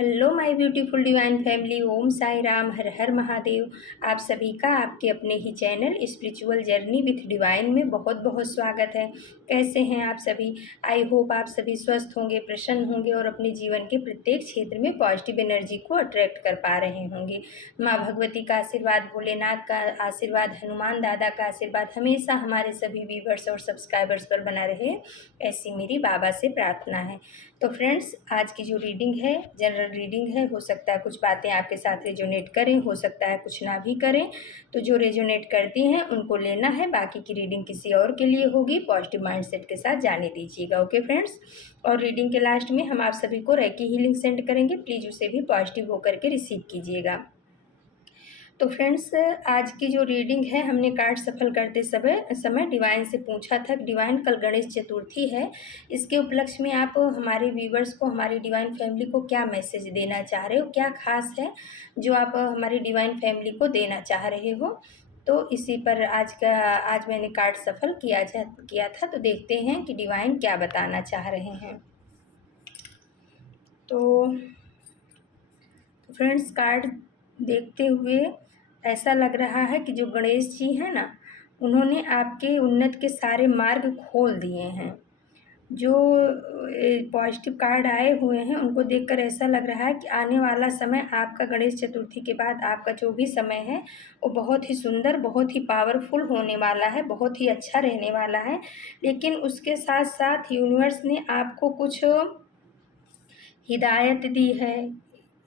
Hello my beautiful divine family. Om Sai Ram, हर हर महादेव। आप सभी का आपके अपने ही channel spiritual journey with divine में बहुत बहुत स्वागत है। कैसे हैं आप सभी? आई होप आप सभी स्वस्थ होंगे, प्रसन्न होंगे और अपने जीवन के प्रत्येक क्षेत्र में पॉजिटिव एनर्जी को अट्रैक्ट कर पा रहे होंगे। माँ भगवती का आशीर्वाद, भोलेनाथ का आशीर्वाद, हनुमान दादा का आशीर्वाद हमेशा हमारे सभी व्यूवर्स और सब्सक्राइबर्स पर बना रहे, ऐसी मेरी बाबा से प्रार्थना है। तो फ्रेंड्स, आज की जो रीडिंग है जनरल रीडिंग है। हो सकता है कुछ बातें आपके साथ रेजोनेट करें, हो सकता है कुछ ना भी करें। तो जो रेजोनेट करती हैं उनको लेना है, बाकी की रीडिंग किसी और के लिए होगी। पॉजिटिव माइंडसेट के साथ जाने दीजिएगा, ओके फ्रेंड्स। और रीडिंग के लास्ट में हम आप सभी को रेकी हीलिंग सेंड करेंगे, प्लीज़ उसे भी पॉजिटिव होकर के रिसीव कीजिएगा। तो फ्रेंड्स, आज की जो रीडिंग है, हमने कार्ड सफल करते समय डिवाइन से पूछा था कि डिवाइन, कल गणेश चतुर्थी है, इसके उपलक्ष्य में आप हमारे व्यूवर्स को, हमारी डिवाइन फैमिली को क्या मैसेज देना चाह रहे हो, क्या खास है जो आप हमारी डिवाइन फैमिली को देना चाह रहे हो। तो इसी पर आज मैंने कार्ड सफल किया था। तो देखते हैं कि डिवाइन क्या बताना चाह रहे हैं। तो फ्रेंड्स, कार्ड देखते हुए ऐसा लग रहा है कि जो गणेश जी हैं ना, उन्होंने आपके उन्नत के सारे मार्ग खोल दिए हैं। जो पॉजिटिव कार्ड आए हुए हैं उनको देखकर ऐसा लग रहा है कि आने वाला समय आपका, गणेश चतुर्थी के बाद आपका जो भी समय है वो बहुत ही सुंदर, बहुत ही पावरफुल होने वाला है, बहुत ही अच्छा रहने वाला है। लेकिन उसके साथ साथ यूनिवर्स ने आपको कुछ हिदायत दी है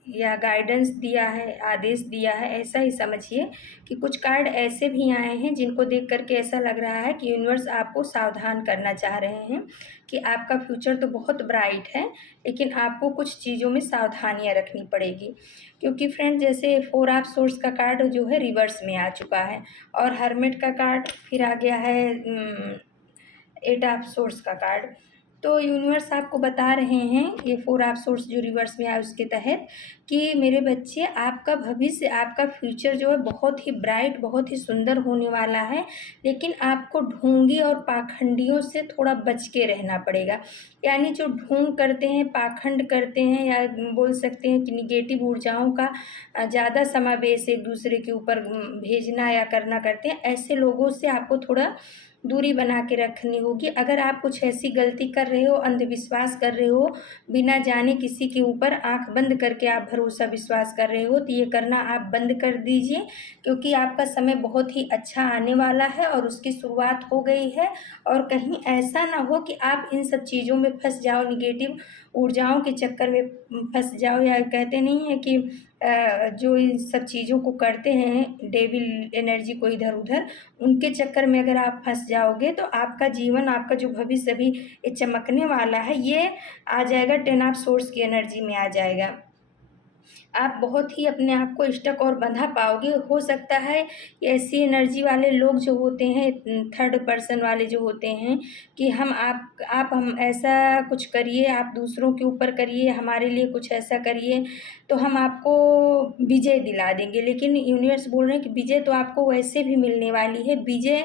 या गाइडेंस दिया है, आदेश दिया है, ऐसा ही समझिए। कि कुछ कार्ड ऐसे भी आए हैं जिनको देख करके ऐसा लग रहा है कि यूनिवर्स आपको सावधान करना चाह रहे हैं कि आपका फ्यूचर तो बहुत ब्राइट है, लेकिन आपको कुछ चीज़ों में सावधानियां रखनी पड़ेगी। क्योंकि फ्रेंड, जैसे 4 ऑफ सोर्स का कार्ड जो है रिवर्स में आ चुका है, और हर्मिट का कार्ड फिर आ गया है 8 ऑफ सोर्स का कार्ड। तो यूनिवर्स आपको बता रहे हैं, ये 4 ऑफ सोर्स जो रिवर्स में आया उसके तहत, कि मेरे बच्चे, आपका भविष्य, आपका फ्यूचर जो है बहुत ही ब्राइट, बहुत ही सुंदर होने वाला है। लेकिन आपको ढोंगी और पाखंडियों से थोड़ा बच के रहना पड़ेगा। यानी जो ढोंग करते हैं, पाखंड करते हैं, या बोल सकते हैं कि निगेटिव ऊर्जाओं का ज़्यादा समावेश एक दूसरे के ऊपर भेजना या करना करते हैं, ऐसे लोगों से आपको थोड़ा दूरी बना के रखनी होगी। अगर आप कुछ ऐसी गलती कर रहे हो, अंधविश्वास कर रहे हो, बिना जाने किसी के ऊपर आंख बंद करके आप भरोसा विश्वास कर रहे हो, तो ये करना आप बंद कर दीजिए। क्योंकि आपका समय बहुत ही अच्छा आने वाला है और उसकी शुरुआत हो गई है। और कहीं ऐसा ना हो कि आप इन सब चीज़ों में फंस जाओ, निगेटिव ऊर्जाओं के चक्कर में फंस जाओ, या कहते नहीं है कि जो इन सब चीज़ों को करते हैं, डेविल एनर्जी को इधर उधर, उनके चक्कर में अगर आप फंस जाओगे तो आपका जीवन, आपका जो भविष्य अभी ये चमकने वाला है, ये आ जाएगा 10 ऑफ सोर्स की एनर्जी में आ जाएगा। आप बहुत ही अपने आप को स्टक और बंधा पाओगे। हो सकता है कि ऐसी एनर्जी वाले लोग जो होते हैं, थर्ड पर्सन वाले जो होते हैं, कि हम ऐसा कुछ करिए, आप दूसरों के ऊपर करिए, हमारे लिए कुछ ऐसा करिए तो हम आपको विजय दिला देंगे। लेकिन यूनिवर्स बोल रहे हैं कि विजय तो आपको वैसे भी मिलने वाली है। विजय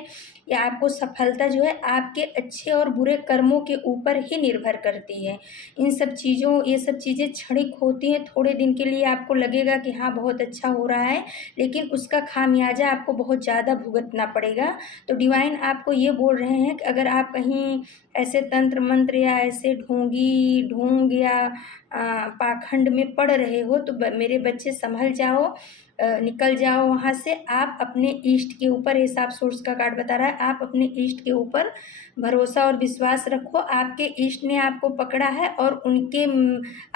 या आपको सफलता जो है आपके अच्छे और बुरे कर्मों के ऊपर ही निर्भर करती है। ये सब चीज़ें क्षणिक होती हैं, थोड़े दिन के लिए आपको लगेगा कि हाँ बहुत अच्छा हो रहा है, लेकिन उसका खामियाजा आपको बहुत ज़्यादा भुगतना पड़ेगा। तो डिवाइन आपको ये बोल रहे हैं कि अगर आप कहीं ऐसे तंत्र मंत्र या ऐसे ढोंग या पाखंड में पड़ रहे हो, तो मेरे बच्चे संभल जाओ, निकल जाओ वहाँ से। आप अपने इष्ट के ऊपर, ये साफ सोर्स का कार्ड बता रहा है, आप अपने इष्ट के ऊपर भरोसा और विश्वास रखो। आपके इष्ट ने आपको पकड़ा है और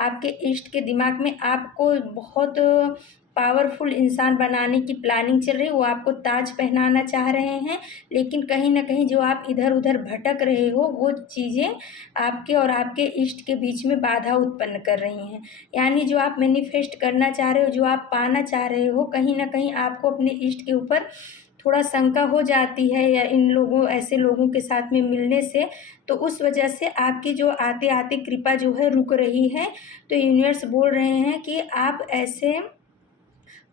आपके इष्ट के दिमाग में आपको बहुत पावरफुल इंसान बनाने की प्लानिंग चल रही है। वो आपको ताज पहनाना चाह रहे हैं, लेकिन कहीं ना कहीं जो आप इधर उधर भटक रहे हो, वो चीज़ें आपके और आपके इष्ट के बीच में बाधा उत्पन्न कर रही हैं। यानी जो आप मैनिफेस्ट करना चाह रहे हो, जो आप पाना चाह रहे हो, कहीं ना कहीं आपको अपने इष्ट के ऊपर थोड़ा शंका हो जाती है, या ऐसे लोगों के साथ में मिलने से, तो उस वजह से आपकी जो आते आते कृपा जो है रुक रही है। तो यूनिवर्स बोल रहे हैं कि आप ऐसे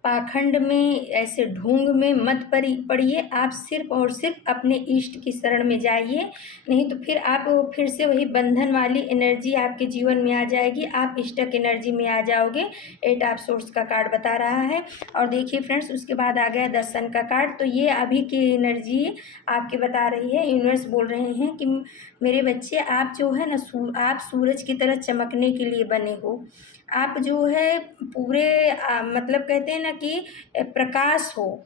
पाखंड में, ऐसे ढोंग में मत पड़िए। आप सिर्फ और सिर्फ अपने इष्ट की शरण में जाइए, नहीं तो फिर आप फिर से वही बंधन वाली एनर्जी आपके जीवन में आ जाएगी, आप स्टक एनर्जी में आ जाओगे। 8 ऑफ सोर्स का कार्ड बता रहा है। और देखिए फ्रेंड्स, उसके बाद आ गया 10 सन का कार्ड। तो ये अभी की एनर्जी आपके बता रही है, यूनिवर्स बोल रहे हैं कि मेरे बच्चे, आप जो है ना, आप सूरज की तरह चमकने के लिए बने हो। आप जो है पूरे मतलब कहते हैं ना कि प्रकाश हो।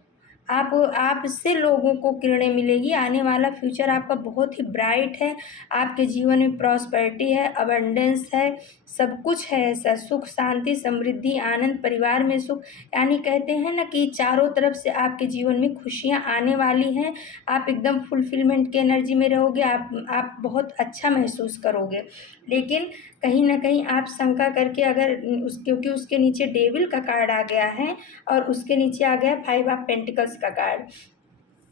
आपसे लोगों को किरणें मिलेगी। आने वाला फ्यूचर आपका बहुत ही ब्राइट है। आपके जीवन में प्रॉस्पेरिटी है, अबंडेंस है, सब कुछ है ऐसा, सुख, शांति, समृद्धि, आनंद, परिवार में सुख। यानी कहते हैं ना कि चारों तरफ से आपके जीवन में खुशियाँ आने वाली हैं। आप एकदम फुलफिलमेंट की एनर्जी में रहोगे। आप बहुत अच्छा महसूस करोगे। लेकिन कहीं ना कहीं आप शंका करके, अगर क्योंकि उसके नीचे डेविल का कार्ड आ गया है और उसके नीचे आ गया 5 ऑफ पेंटिकल्स का कार्ड।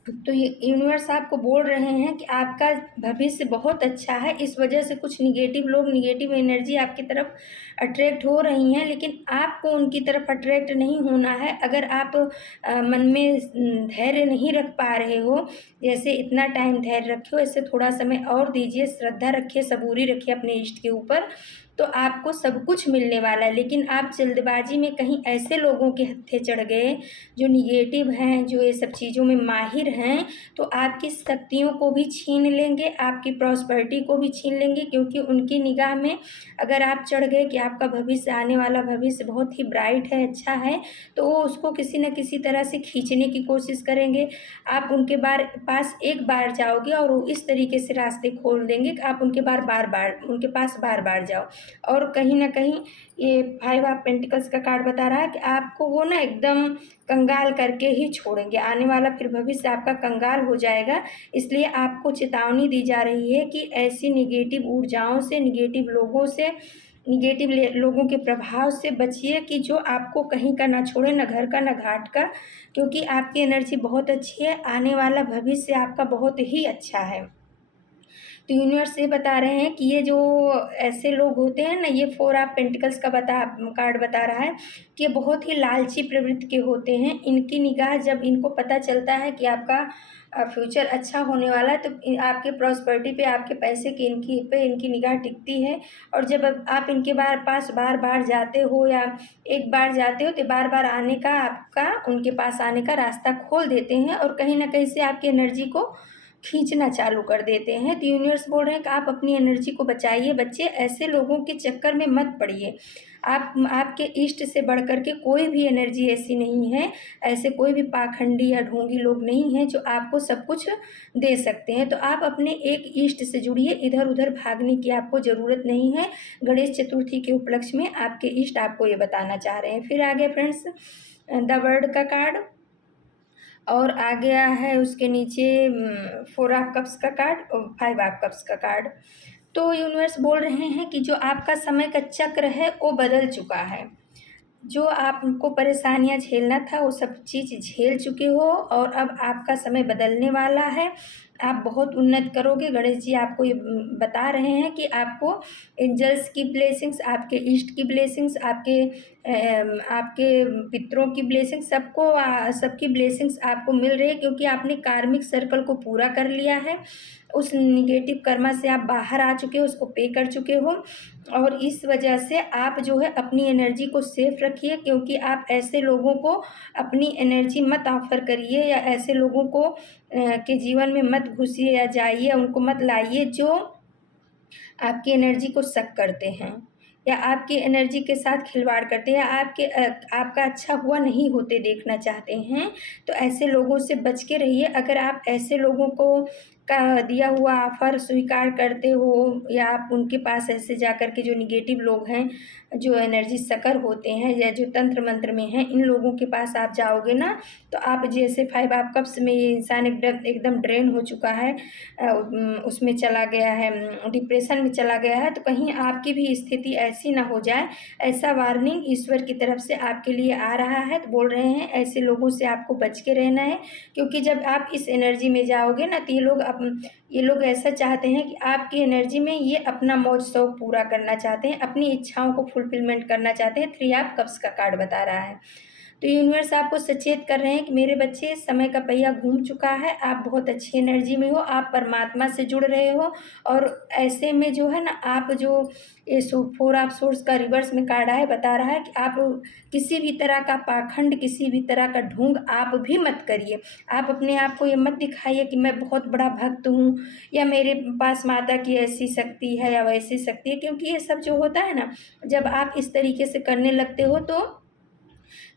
तो ये यूनिवर्स आपको बोल रहे हैं कि आपका भविष्य बहुत अच्छा है। इस वजह से कुछ निगेटिव लोग, निगेटिव एनर्जी आपकी तरफ अट्रैक्ट हो रही हैं, लेकिन आपको उनकी तरफ अट्रैक्ट नहीं होना है। अगर आप मन में धैर्य नहीं रख पा रहे हो, जैसे इतना टाइम धैर्य रखियो, ऐसे थोड़ा समय और दीजिए, श्रद्धा रखिए, सबूरी रखिए अपने इष्ट के ऊपर, तो आपको सब कुछ मिलने वाला है। लेकिन आप जल्दबाजी में कहीं ऐसे लोगों के हत्थे चढ़ गए जो निगेटिव हैं, जो ये सब चीज़ों में माहिर हैं, तो आपकी शक्तियों को भी छीन लेंगे, आपकी प्रॉस्पेरिटी को भी छीन लेंगे। क्योंकि उनकी निगाह में अगर आप चढ़ गए कि आपका भविष्य, आने वाला भविष्य बहुत ही ब्राइट है, अच्छा है, तो वो उसको किसी न किसी तरह से खींचने की कोशिश करेंगे। आप उनके पास एक बार जाओगे और वो इस तरीके से रास्ते खोल देंगे कि आप उनके पास बार बार जाओ। और कहीं ना कहीं ये 5 ऑफ पेंटिकल्स का कार्ड बता रहा है कि आपको वो ना एकदम कंगाल करके ही छोड़ेंगे। आने वाला फिर भविष्य आपका कंगाल हो जाएगा। इसलिए आपको चेतावनी दी जा रही है कि ऐसी निगेटिव ऊर्जाओं से, निगेटिव लोगों से, निगेटिव लोगों के प्रभाव से बचिए कि जो आपको कहीं का ना छोड़े, ना घर का ना घाट का। क्योंकि आपकी एनर्जी बहुत अच्छी है, आने वाला भविष्य आपका बहुत ही अच्छा है। तो यूनिवर्स ये बता रहे हैं कि ये जो ऐसे लोग होते हैं ना, ये 4 ऑफ पेंटिकल्स का कार्ड बता रहा है कि ये बहुत ही लालची प्रवृत्ति के होते हैं। इनकी निगाह, जब इनको पता चलता है कि आपका फ्यूचर अच्छा होने वाला है, तो आपके प्रॉस्पेरिटी पे, आपके पैसे की इनकी निगाह टिकती है। और जब आप इनके पास बार बार जाते हो या एक बार जाते हो, तो बार बार आने का, आपका उनके पास आने का रास्ता खोल देते हैं और कहीं ना कहीं से आपकी एनर्जी को खींचना चालू कर देते हैं। तो यूनिवर्स बोल रहे हैं कि आप अपनी एनर्जी को बचाइए बच्चे, ऐसे लोगों के चक्कर में मत पड़िए। आपके इष्ट से बढ़ कर के कोई भी एनर्जी ऐसी नहीं है, ऐसे कोई भी पाखंडी या ढोंगी लोग नहीं हैं जो आपको सब कुछ दे सकते हैं। तो आप अपने एक इष्ट से जुड़िए, इधर उधर भागने की आपको ज़रूरत नहीं है। गणेश चतुर्थी के उपलक्ष्य में आपके इष्ट आपको ये बताना चाह रहे हैं। फिर आ गया फ्रेंड्स द वर्ड का कार्ड, और आ गया है उसके नीचे 4 ऑफ कप्स का कार्ड और 5 ऑफ कप्स का कार्ड। तो यूनिवर्स बोल रहे हैं कि जो आपका समय का चक्र है वो बदल चुका है। जो आपको परेशानियां झेलना था वो सब चीज़ झेल चुके हो, और अब आपका समय बदलने वाला है। आप बहुत उन्नत करोगे। गणेश जी आपको ये बता रहे हैं कि आपको एंजल्स की ब्लेसिंग्स, आपके इष्ट की ब्लेसिंग्स, आपके पितरों की ब्लेसिंग्स, सबकी ब्लेसिंग्स आपको मिल रही है। क्योंकि आपने कार्मिक सर्कल को पूरा कर लिया है, उस निगेटिव कर्मा से आप बाहर आ चुके हो, उसको पे कर चुके हो। और इस वजह से आप जो है अपनी एनर्जी को सेफ रखिए। क्योंकि आप ऐसे लोगों को अपनी एनर्जी मत ऑफर करिए, या ऐसे लोगों को के जीवन में मत घुसिए या जाइए, उनको मत लाइए जो आपकी एनर्जी को सक करते हैं, या आपकी एनर्जी के साथ खिलवाड़ करते हैं, या आपका अच्छा हुआ नहीं होते देखना चाहते हैं। तो ऐसे लोगों से बच के रहिए। अगर आप ऐसे लोगों को का दिया हुआ ऑफ़र स्वीकार करते हो, या आप उनके पास ऐसे जा कर के, जो निगेटिव लोग हैं, जो एनर्जी सकर होते हैं, या जो तंत्र मंत्र में हैं, इन लोगों के पास आप जाओगे ना, तो आप जैसे 5 ऑफ कप्स में ये इंसान एकदम ड्रेन हो चुका है, उसमें चला गया है, डिप्रेशन में चला गया है, तो कहीं आपकी भी स्थिति ऐसी ना हो जाए। ऐसा वार्निंग ईश्वर की तरफ से आपके लिए आ रहा है। तो बोल रहे हैं ऐसे लोगों से आपको बच के रहना है। क्योंकि जब आप इस एनर्जी में जाओगे ना, तो ये लोग ऐसा चाहते हैं कि आपकी एनर्जी में ये अपना मौज शौक पूरा करना चाहते हैं, अपनी इच्छाओं को फुलफिलमेंट करना चाहते हैं। 3 ऑफ कप्स का कार्ड बता रहा है। तो यूनिवर्स आपको सचेत कर रहे हैं कि मेरे बच्चे, समय का पहिया घूम चुका है, आप बहुत अच्छी एनर्जी में हो, आप परमात्मा से जुड़ रहे हो। और ऐसे में जो है ना, आप जो ये 4 ऑफ सोर्स का रिवर्स में कार्ड है, बता रहा है कि आप किसी भी तरह का पाखंड, किसी भी तरह का ढोंग आप भी मत करिए। आप अपने आप को ये मत दिखाइए कि मैं बहुत बड़ा भक्त हूँ, या मेरे पास माता की ऐसी शक्ति है या वैसी शक्ति है, क्योंकि ये सब जो होता है ना, जब आप इस तरीके से करने लगते हो तो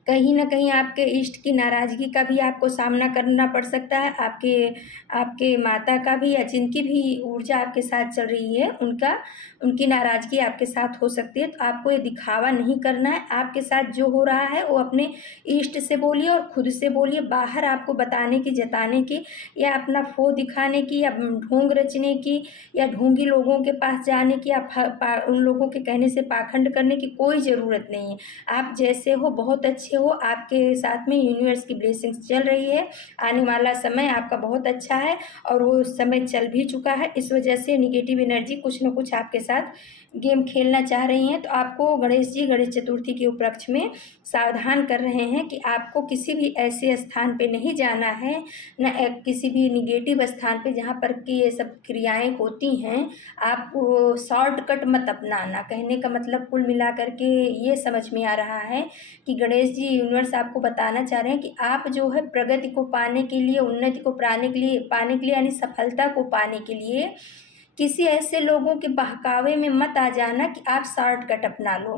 कहीं न कहीं आपके इष्ट की नाराज़गी का भी आपको सामना करना पड़ सकता है। आपके आपके माता का भी, या जिनकी भी ऊर्जा आपके साथ चल रही है, उनकी नाराज़गी आपके साथ हो सकती है। तो आपको ये दिखावा नहीं करना है। आपके साथ जो हो रहा है वो अपने इष्ट से बोलिए और खुद से बोलिए। बाहर आपको बताने की, जताने की, या अपना फ़ो दिखाने की, या ढोंग रचने की, या ढोंगी लोगों के पास जाने की, या उन लोगों के कहने से पाखंड करने की कोई ज़रूरत नहीं है। आप जैसे हो बहुत अच्छे हो, आपके साथ में यूनिवर्स की ब्लेसिंग्स चल रही है। आने वाला समय आपका बहुत अच्छा है, और वो समय चल भी चुका है। इस वजह से नेगेटिव एनर्जी कुछ न कुछ आपके साथ गेम खेलना चाह रही हैं। तो आपको गणेश जी गणेश चतुर्थी के उपलक्ष्य में सावधान कर रहे हैं कि आपको किसी भी ऐसे स्थान पे नहीं जाना है, न किसी भी नेगेटिव स्थान पे जहाँ पर कि ये सब क्रियाएँ होती हैं। आप शॉर्टकट मत अपनाना। कहने का मतलब कुल मिला कर के ये समझ में आ रहा है कि गणेश जी, यूनिवर्स आपको बताना चाह रहे हैं कि आप जो है प्रगति को पाने के लिए, उन्नति को पाने के लिए यानी सफलता को पाने के लिए किसी ऐसे लोगों के बहकावे में मत आ जाना कि आप शॉर्टकट अपना लो।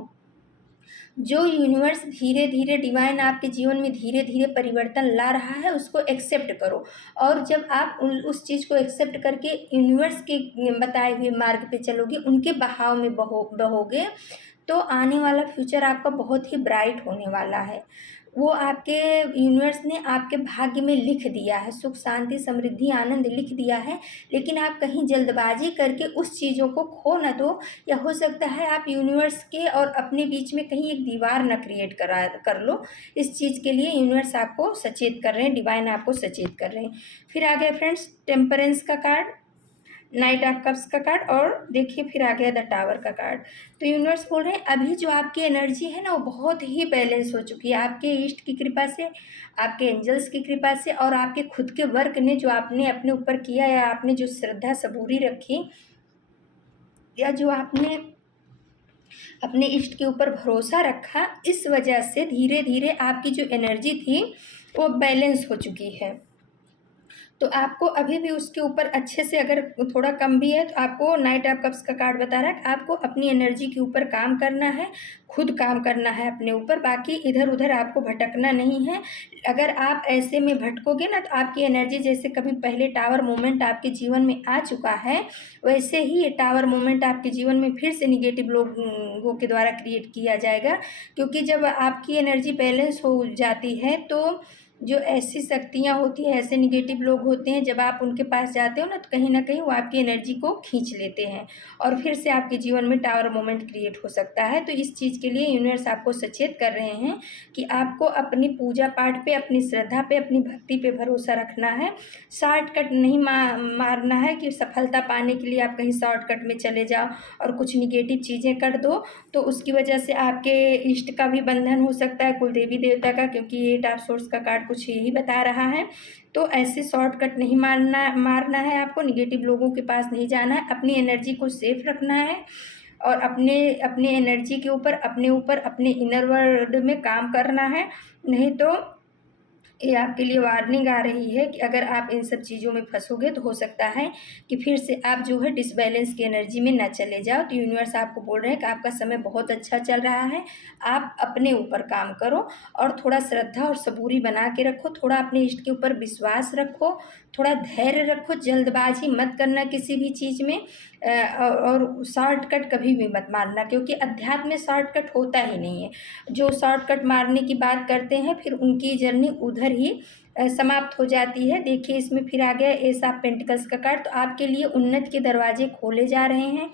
जो यूनिवर्स धीरे-धीरे, डिवाइन आपके जीवन में धीरे-धीरे परिवर्तन ला रहा है, उसको एक्सेप्ट करो। और जब आप उस चीज़ को एक्सेप्ट करके यूनिवर्स के बताए हुए मार्ग पे चलोगे, उनके बहाव में बहोगे, तो आने वाला फ्यूचर आपका बहुत ही ब्राइट होने वाला है। वो आपके यूनिवर्स ने आपके भाग्य में लिख दिया है, सुख, शांति, समृद्धि, आनंद लिख दिया है। लेकिन आप कहीं जल्दबाजी करके उस चीज़ों को खो ना दो, या हो सकता है आप यूनिवर्स के और अपने बीच में कहीं एक दीवार ना क्रिएट कर लो। इस चीज़ के लिए यूनिवर्स आपको सचेत कर रहे हैं, डिवाइन आपको सचेत कर रहे हैं। फिर आ गया फ्रेंड्स टेम्परेंस का कार्ड, नाइट ऑफ कप्स का कार्ड, और देखिए फिर आ गया द टावर का कार्ड। तो यूनिवर्स बोल रहे हैं अभी जो आपकी एनर्जी है ना, वो बहुत ही बैलेंस हो चुकी है, आपके इष्ट की कृपा से, आपके एंजल्स की कृपा से, और आपके खुद के वर्क ने, जो आपने अपने ऊपर किया, या आपने जो श्रद्धा सबूरी रखी, या जो आपने अपने इष्ट के ऊपर भरोसा रखा, इस वजह से धीरे धीरे आपकी जो एनर्जी थी वो बैलेंस हो चुकी है। तो आपको अभी भी उसके ऊपर अच्छे से, अगर थोड़ा कम भी है, तो आपको नाइट ऑफ कप्स का कार्ड बता रहा है कि आपको अपनी एनर्जी के ऊपर काम करना है, खुद काम करना है अपने ऊपर, बाकी इधर उधर आपको भटकना नहीं है। अगर आप ऐसे में भटकोगे ना, तो आपकी एनर्जी, जैसे कभी पहले टावर मोमेंट आपके जीवन में आ चुका है, वैसे ही ये टावर मोमेंट आपके जीवन में फिर से निगेटिव लोगों के द्वारा क्रिएट किया जाएगा। क्योंकि जब आपकी एनर्जी बैलेंस हो जाती है, तो जो ऐसी शक्तियाँ होती हैं, ऐसे नेगेटिव लोग होते हैं, जब आप उनके पास जाते हो ना, तो कहीं न कहीं वो आपकी एनर्जी को खींच लेते हैं, और फिर से आपके जीवन में टावर मोमेंट क्रिएट हो सकता है। तो इस चीज़ के लिए यूनिवर्स आपको सचेत कर रहे हैं कि आपको अपनी पूजा पाठ पे, अपनी श्रद्धा पे, अपनी भक्ति पे भरोसा रखना है। शॉर्टकट नहीं मारना है कि सफलता पाने के लिए आप कहीं शॉर्टकट में चले जाओ और कुछ नेगेटिव चीज़ें कर दो, तो उसकी वजह से आपके इष्ट का भी बंधन हो सकता है, कुल देवी देवता का, क्योंकि 8 ऑफ सोर्स का कार्ड कुछ यही बता रहा है। तो ऐसे शॉर्टकट नहीं मारना है, आपको नेगेटिव लोगों के पास नहीं जाना है, अपनी एनर्जी को सेफ रखना है, और अपने एनर्जी के ऊपर, अपने इनर वर्ल्ड में काम करना है। नहीं तो ये आपके लिए वार्निंग आ रही है कि अगर आप इन सब चीज़ों में फंसोगे, तो हो सकता है कि फिर से आप जो है डिसबैलेंस की एनर्जी में ना चले जाओ। तो यूनिवर्स आपको बोल रहे हैं कि आपका समय बहुत अच्छा चल रहा है, आप अपने ऊपर काम करो, और थोड़ा श्रद्धा और सबूरी बना के रखो, थोड़ा अपने इष्ट के ऊपर विश्वास रखो, थोड़ा धैर्य रखो, जल्दबाजी मत करना किसी भी चीज़ में, और शॉर्टकट कभी भी मत मारना, क्योंकि अध्यात्म में शॉर्टकट होता ही नहीं है। जो शॉर्टकट मारने की बात करते हैं, फिर उनकी जर्नी उधर ही समाप्त हो जाती है। देखिए इसमें फिर आ गया एस ऑफ पेंटिकल्स का कार्ड। तो आपके लिए उन्नति के दरवाजे खोले जा रहे हैं।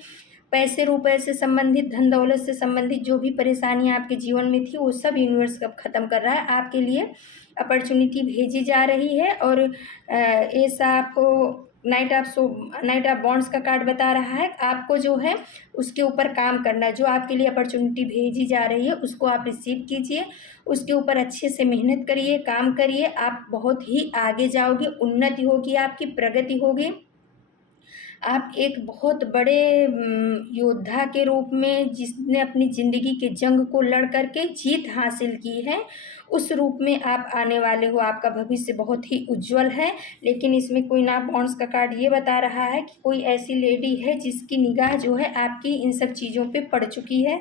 पैसे रुपए से संबंधित, धन दौलत से संबंधित जो भी परेशानियां आपके जीवन में थी, वो सब यूनिवर्स अब ख़त्म कर रहा है। आपके लिए अपॉर्चुनिटी भेजी जा रही है, और S of night of bonds का कार्ड बता रहा है आपको जो है उसके ऊपर काम करना है। जो आपके लिए अपॉर्चुनिटी भेजी जा रही है उसको आप रिसीव कीजिए, उसके ऊपर अच्छे से मेहनत करिए, काम करिए, आप बहुत ही आगे जाओगे, उन्नति होगी, आपकी प्रगति होगी। आप एक बहुत बड़े योद्धा के रूप में, जिसने अपनी ज़िंदगी के जंग को लड़ कर के जीत हासिल की है, उस रूप में आप आने वाले हो। आपका भविष्य बहुत ही उज्जवल है। लेकिन इसमें क्वीन ऑफ वॉन्ड्स का कार्ड ये बता रहा है कि कोई ऐसी लेडी है जिसकी निगाह जो है आपकी इन सब चीज़ों पे पड़ चुकी है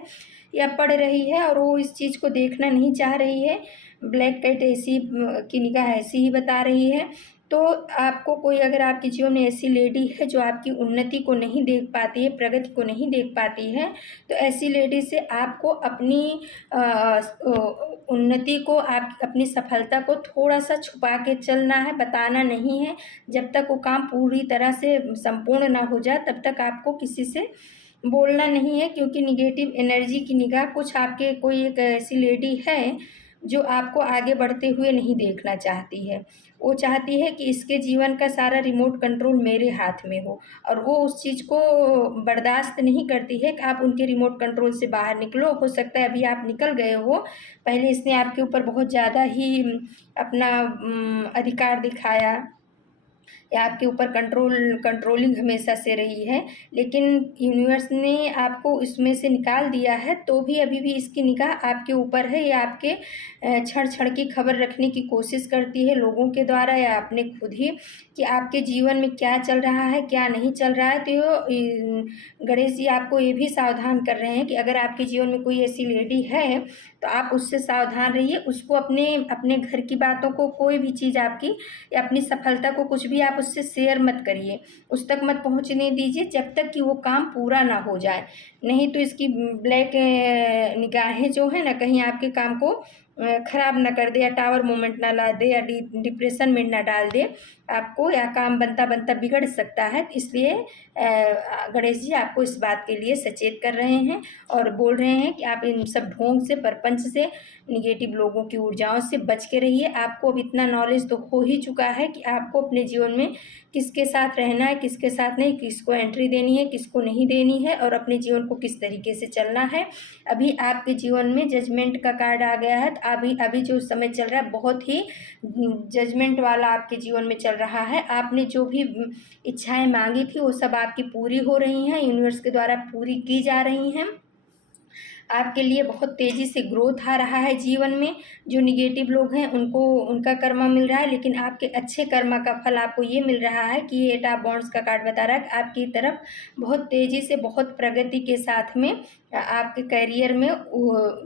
या पड़ रही है, और वो इस चीज़ को देखना नहीं चाह रही है। ब्लैक कैट ऐसी की निगाह ऐसी ही बता रही है। तो आपको कोई अगर आपके जीवन में ऐसी लेडी है जो आपकी उन्नति को नहीं देख पाती है, प्रगति को नहीं देख पाती है, तो ऐसी लेडी से आपको अपनी उन्नति को, आप अपनी सफलता को थोड़ा सा छुपा के चलना है, बताना नहीं है। जब तक वो काम पूरी तरह से संपूर्ण ना हो जाए तब तक आपको किसी से बोलना नहीं है, क्योंकि निगेटिव एनर्जी की निगाह कुछ आपके, कोई एक ऐसी लेडी है जो आपको आगे बढ़ते हुए नहीं देखना चाहती है। वो चाहती है कि इसके जीवन का सारा रिमोट कंट्रोल मेरे हाथ में हो, और वो उस चीज़ को बर्दाश्त नहीं करती है कि आप उनके रिमोट कंट्रोल से बाहर निकलो। हो सकता है अभी आप निकल गए हो, पहले इसने आपके ऊपर बहुत ज़्यादा ही अपना अधिकार दिखाया या आपके ऊपर कंट्रोलिंग हमेशा से रही है, लेकिन यूनिवर्स ने आपको इसमें से निकाल दिया है, तो भी अभी भी इसकी निगाह आपके ऊपर है। या आपके क्षण क्षण की खबर रखने की कोशिश करती है लोगों के द्वारा या आपने खुद ही, कि आपके जीवन में क्या चल रहा है, क्या नहीं चल रहा है। तो गणेश जी आपको ये भी सावधान कर रहे हैं कि अगर आपके जीवन में कोई ऐसी लेडी है तो आप उससे सावधान रहिए। उसको अपने घर की बातों को, कोई भी चीज़ आपकी या अपनी सफलता को कुछ भी आप उससे शेयर मत करिए, उस तक मत पहुंचने दीजिए जब तक कि वो काम पूरा ना हो जाए। नहीं तो इसकी ब्लैक निगाहें जो है ना, कहीं आपके काम को ख़राब ना कर दे, या टावर मोमेंट ना ला दे, या डिप्रेशन में ना डाल दे आपको, या काम बनता बनता बिगड़ सकता है। इसलिए गणेश जी आपको इस बात के लिए सचेत कर रहे हैं और बोल रहे हैं कि आप इन सब ढोंग से, परपंच से, निगेटिव लोगों की ऊर्जाओं से बच के रहिए। आपको अब इतना नॉलेज तो हो ही चुका है कि आपको अपने जीवन में किसके साथ रहना है, किसके साथ नहीं, किसको एंट्री देनी है, किसको नहीं देनी है, और अपने जीवन को किस तरीके से चलना है। अभी आपके जीवन में जजमेंट का कार्ड आ गया है, तो अभी जो समय चल रहा है बहुत ही जजमेंट वाला आपके जीवन में चल रहा है। आपने जो भी इच्छाएं मांगी थी वो सब आपकी पूरी हो रही हैं, यूनिवर्स के द्वारा पूरी की जा रही हैं। आपके लिए बहुत तेज़ी से ग्रोथ आ रहा है जीवन में। जो निगेटिव लोग हैं उनको उनका कर्मा मिल रहा है, लेकिन आपके अच्छे कर्मा का फल आपको ये मिल रहा है कि ये एट ऑफ बॉन्ड्स का कार्ड बता रहा है कि आपकी तरफ बहुत तेज़ी से, बहुत प्रगति के साथ में आपके करियर में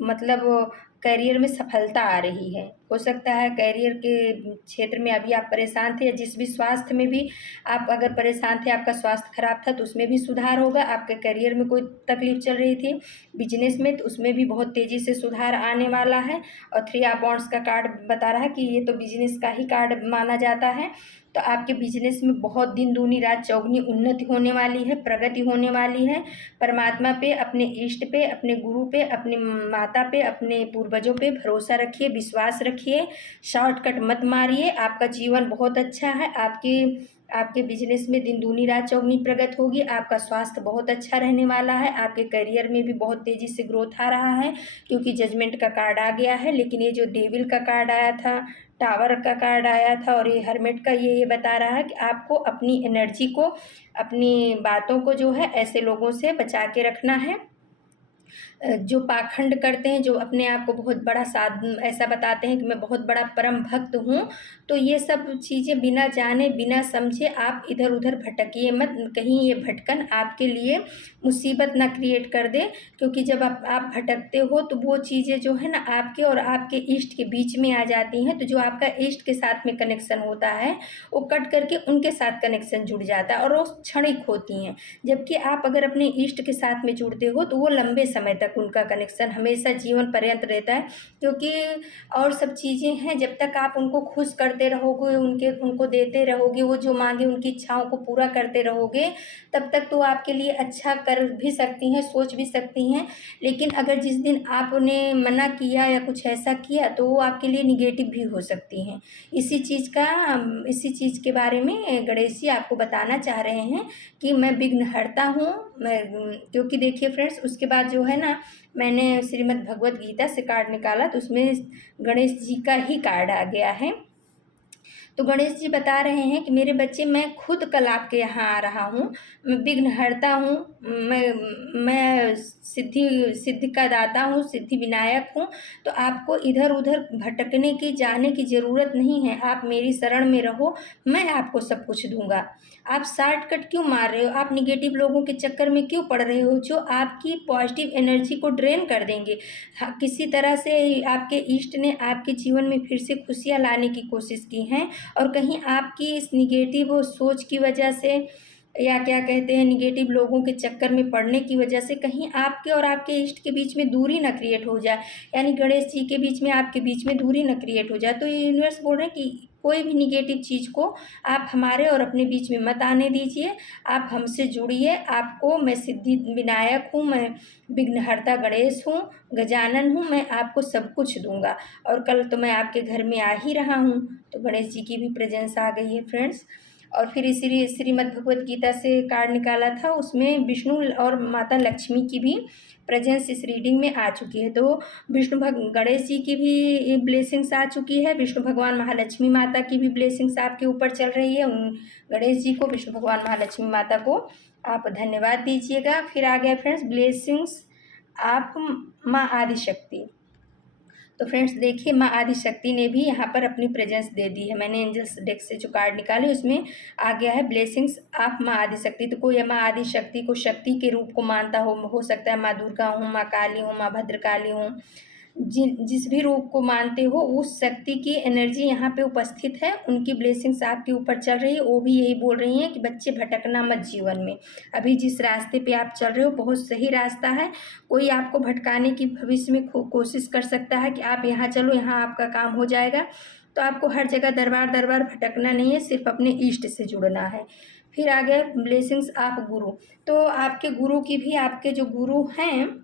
मतलब करियर में सफलता आ रही है। हो सकता है करियर के क्षेत्र में अभी आप परेशान थे, या जिस भी स्वास्थ्य में भी आप अगर परेशान थे, आपका स्वास्थ्य खराब था, तो उसमें भी सुधार होगा। आपके करियर में कोई तकलीफ चल रही थी बिजनेस में, तो उसमें भी बहुत तेज़ी से सुधार आने वाला है। और थ्री ऑफ वॉन्ड्स का कार्ड बता रहा है कि ये तो बिजनेस का ही कार्ड माना जाता है। तो आपके बिजनेस में बहुत दिन दूनी रात चौगुनी उन्नति होने वाली है, प्रगति होने वाली है। परमात्मा पे, अपने इष्ट पे, अपने गुरु पे, अपने माता पे, अपने पूर्वजों पे भरोसा रखिए, विश्वास रखिए, शॉर्टकट मत मारिए। आपका जीवन बहुत अच्छा है। आपके बिजनेस में दिन दूनी रात चौगुनी प्रगति होगी। आपका स्वास्थ्य बहुत अच्छा रहने वाला है। आपके करियर में भी बहुत तेज़ी से ग्रोथ आ रहा है, क्योंकि जजमेंट का कार्ड आ गया है। लेकिन ये जो डेविल का कार्ड आया था, टावर का कार्ड आया था, और ये हर्मिट का, ये बता रहा है कि आपको अपनी एनर्जी को, अपनी बातों को जो है ऐसे लोगों से बचा के रखना है जो पाखंड करते हैं, जो अपने आप को बहुत बड़ा ऐसा बताते हैं कि मैं बहुत बड़ा परम भक्त हूँ। तो ये सब चीज़ें बिना जाने, बिना समझे आप इधर उधर भटकिए मत, कहीं ये भटकन आपके लिए मुसीबत ना क्रिएट कर दे। क्योंकि जब आप भटकते हो तो वो चीज़ें जो है ना आपके और आपके इष्ट के बीच में आ जाती हैं। तो जो आपका इष्ट के साथ में कनेक्शन होता है वो कट करके उनके साथ कनेक्शन जुड़ जाता है, और वो क्षणिक होती हैं। जबकि आप अगर अपने इष्ट के साथ में जुड़ते हो तो वो लंबे समय तक उनका कनेक्शन हमेशा जीवन पर्यंत रहता है। क्योंकि और सब चीज़ें हैं, जब तक आप उनको खुश करते रहोगे, उनको देते रहोगे, वो जो मांगे उनकी इच्छाओं को पूरा करते रहोगे, तब तक तो आपके लिए अच्छा कर कर भी सकती हैं, सोच भी सकती हैं, लेकिन अगर जिस दिन आपने मना किया या कुछ ऐसा किया तो वो आपके लिए निगेटिव भी हो सकती हैं। इसी चीज़ के बारे में गणेश जी आपको बताना चाह रहे हैं कि मैं विघ्नहर्ता हूँ। मैं क्योंकि देखिए फ्रेंड्स, उसके बाद जो है ना, मैंने श्रीमद् भगवत गीता से कार्ड निकाला तो उसमें गणेश जी का ही कार्ड आ गया है। तो गणेश जी बता रहे हैं कि मेरे बच्चे, मैं खुद कल आपके यहाँ आ रहा हूँ, मैं विघ्नहर्ता हूँ, मैं सिद्धि का दाता हूँ, सिद्धि विनायक हूँ। तो आपको इधर उधर भटकने की, जाने की ज़रूरत नहीं है। आप मेरी शरण में रहो, मैं आपको सब कुछ दूंगा। आप शॉर्टकट क्यों मार रहे हो? आप निगेटिव लोगों के चक्कर में क्यों पड़ रहे हो जो आपकी पॉजिटिव एनर्जी को ड्रेन कर देंगे? हाँ, किसी तरह से आपके इष्ट ने आपके जीवन में फिर से खुशियाँ लाने की कोशिश की हैं, और कहीं आपकी इस निगेटिव सोच की वजह से, या क्या कहते हैं, निगेटिव लोगों के चक्कर में पड़ने की वजह से कहीं आपके और आपके इष्ट के बीच में दूरी ना क्रिएट हो जाए, यानी गणेश जी के बीच में, आपके बीच में दूरी ना क्रिएट हो जाए। तो ये यूनिवर्स बोल रहे हैं कि कोई भी निगेटिव चीज़ को आप हमारे और अपने बीच में मत आने दीजिए। आप हमसे जुड़िए। आपको, मैं सिद्धि विनायक हूँ, मैं विघ्नहर्ता गणेश हूँ, गजानन हूँ, मैं आपको सब कुछ दूंगा। और कल तो मैं आपके घर में आ ही रहा हूँ। तो गणेश जी की भी प्रेजेंस आ गई है फ्रेंड्स। और फिर इसी श्रीमद् भगवत गीता से कार्ड निकाला था, उसमें विष्णु और माता लक्ष्मी की भी प्रेजेंस इस रीडिंग में आ चुकी है। तो गणेश जी की भी ब्लेसिंग्स आ चुकी है, विष्णु भगवान महालक्ष्मी माता की भी ब्लेसिंग्स आपके ऊपर चल रही है। उन गणेश जी को, विष्णु भगवान महालक्ष्मी माता को आप धन्यवाद दीजिएगा। फिर आ गया फ्रेंड्स ब्लेसिंग्स आप माँ आदिशक्ति। तो फ्रेंड्स देखिए, माँ आदिशक्ति ने भी यहाँ पर अपनी प्रेजेंस दे दी है। मैंने एंजल्स डेक से जो कार्ड निकाले उसमें आ गया है ब्लेसिंग्स आप माँ आदिशक्ति। तो कोई माँ आदिशक्ति को शक्ति के रूप को मानता हो सकता है माँ दुर्गा हूँ, माँ काली हूँ, माँ भद्रकाली हूँ, जिस भी रूप को मानते हो, उस शक्ति की एनर्जी यहाँ पे उपस्थित है। उनकी ब्लेसिंग्स आपके ऊपर चल रही है। वो भी यही बोल रही हैं कि बच्चे भटकना मत जीवन में। अभी जिस रास्ते पे आप चल रहे हो बहुत सही रास्ता है। कोई आपको भटकाने की भविष्य में कोशिश कर सकता है कि आप यहाँ चलो, यहाँ आपका काम हो जाएगा। तो आपको हर जगह दरबार दरबार भटकना नहीं है, सिर्फ अपने इष्ट से जुड़ना है। फिर आ गया ब्लेसिंग्स आप गुरु। तो आपके गुरु की भी, आपके जो गुरु हैं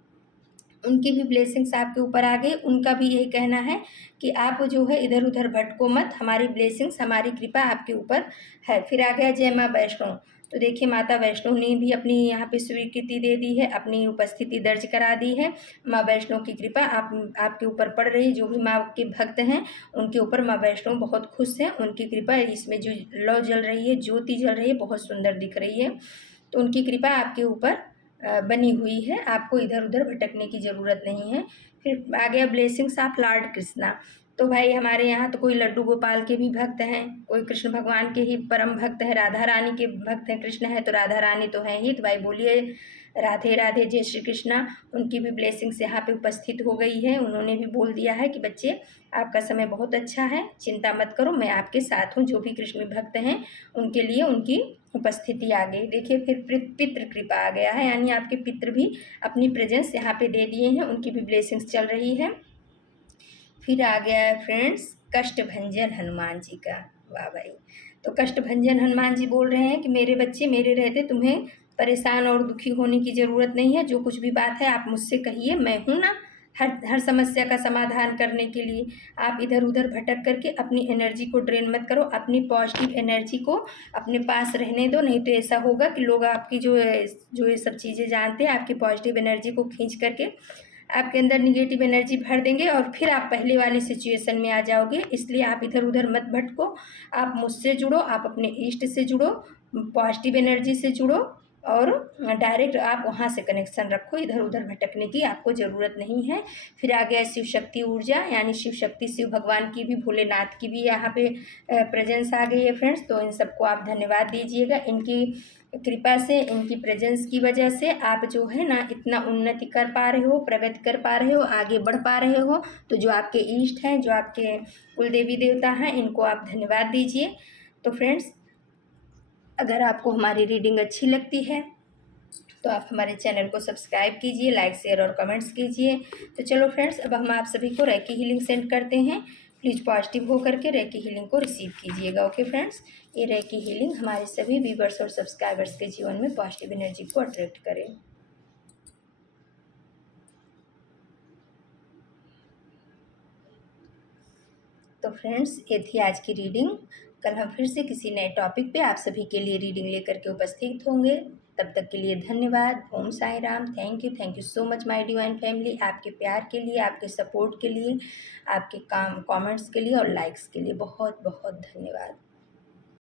उनकी भी ब्लेसिंग्स आपके ऊपर आ गई। उनका भी यही कहना है कि आप जो है इधर उधर भटको मत, हमारी ब्लेसिंग्स, हमारी कृपा आपके ऊपर है। फिर आ गया जय माँ वैष्णो। तो देखिए, माता वैष्णो ने भी अपनी यहाँ पे स्वीकृति दे दी है, अपनी उपस्थिति दर्ज करा दी है। माँ वैष्णो की कृपा आपके ऊपर पड़ रही है। जो भी माँ के भक्त हैं उनके ऊपर माँ वैष्णो बहुत खुश हैं। उनकी कृपा, इसमें जो लौ जल रही है, ज्योति जल रही है, बहुत सुंदर दिख रही है। तो उनकी कृपा आपके ऊपर बनी हुई है। आपको इधर उधर भटकने की ज़रूरत नहीं है। फिर आ गया ब्लेसिंग्स ऑफ लॉर्ड कृष्णा। तो भाई हमारे यहाँ तो कोई लड्डू गोपाल के भी भक्त हैं, कोई कृष्ण भगवान के ही परम भक्त हैं, राधा रानी के भक्त हैं। कृष्ण है तो राधा रानी तो हैं ही। तो भाई बोलिए राधे राधे, जय श्री कृष्णा। उनकी भी ब्लेसिंग्स यहाँ पे उपस्थित हो गई है। उन्होंने भी बोल दिया है कि बच्चे आपका समय बहुत अच्छा है, चिंता मत करो, मैं आपके साथ हूँ। जो भी कृष्ण भक्त हैं उनके लिए उनकी उपस्थिति आ गई। देखिए, फिर पितृ कृपा आ गया है, यानी आपके पितृ भी अपनी प्रेजेंस यहाँ पे दे दिए हैं, उनकी भी ब्लेसिंग्स चल रही है। फिर आ गया है फ्रेंड्स कष्टभंजन हनुमान जी का। वाह भाई। तो कष्टभंजन हनुमान जी बोल रहे हैं कि मेरे बच्चे, मेरे रहते तुम्हें परेशान और दुखी होने की ज़रूरत नहीं है। जो कुछ भी बात है आप मुझसे कहिए, मैं हूँ ना हर समस्या का समाधान करने के लिए। आप इधर उधर भटक करके अपनी एनर्जी को ड्रेन मत करो, अपनी पॉजिटिव एनर्जी को अपने पास रहने दो। नहीं तो ऐसा होगा कि लोग आपकी जो ये सब चीज़ें जानते हैं, आपकी पॉजिटिव एनर्जी को खींच करके आपके अंदर निगेटिव एनर्जी भर देंगे और फिर आप पहले वाली सिचुएशन में आ जाओगे। इसलिए आप इधर उधर मत भटको, आप मुझसे जुड़ो, आप अपने इष्ट से जुड़ो, पॉजिटिव एनर्जी से जुड़ो, और डायरेक्ट आप वहाँ से कनेक्शन रखो। इधर उधर भटकने की आपको ज़रूरत नहीं है। फिर आ गया शिव शक्ति ऊर्जा, यानी शिव शक्ति, शिव भगवान की भी, भोलेनाथ की भी यहाँ पे प्रेजेंस आ गई है फ्रेंड्स। तो इन सबको आप धन्यवाद दीजिएगा। इनकी कृपा से, इनकी प्रेजेंस की वजह से आप जो है ना इतना उन्नति कर पा रहे हो, प्रगति कर पा रहे हो, आगे बढ़ पा रहे हो। तो जो आपके इष्ट हैं, जो आपके कुल देवी देवता हैं, इनको आप धन्यवाद दीजिए। तो फ्रेंड्स, अगर आपको हमारी रीडिंग अच्छी लगती है तो आप हमारे चैनल को सब्सक्राइब कीजिए, लाइक शेयर और कमेंट्स कीजिए। तो चलो फ्रेंड्स, अब हम आप सभी को रेकी हीलिंग सेंड करते हैं। प्लीज़ पॉजिटिव होकर के रेकी हीलिंग को रिसीव कीजिएगा। ओके फ्रेंड्स, ये रेकी हीलिंग हमारे सभी व्यूवर्स और सब्सक्राइबर्स के जीवन में पॉजिटिव एनर्जी को अट्रैक्ट करे। तो फ्रेंड्स, ये थी आज की रीडिंग। कल हम फिर से किसी नए टॉपिक पे आप सभी के लिए रीडिंग लेकर के उपस्थित होंगे। तब तक के लिए धन्यवाद। Om Sai Ram. Thank you so much my divine family, आपके प्यार के लिए, आपके सपोर्ट के लिए, आपके कमेंट्स के लिए और लाइक्स के लिए बहुत बहुत धन्यवाद।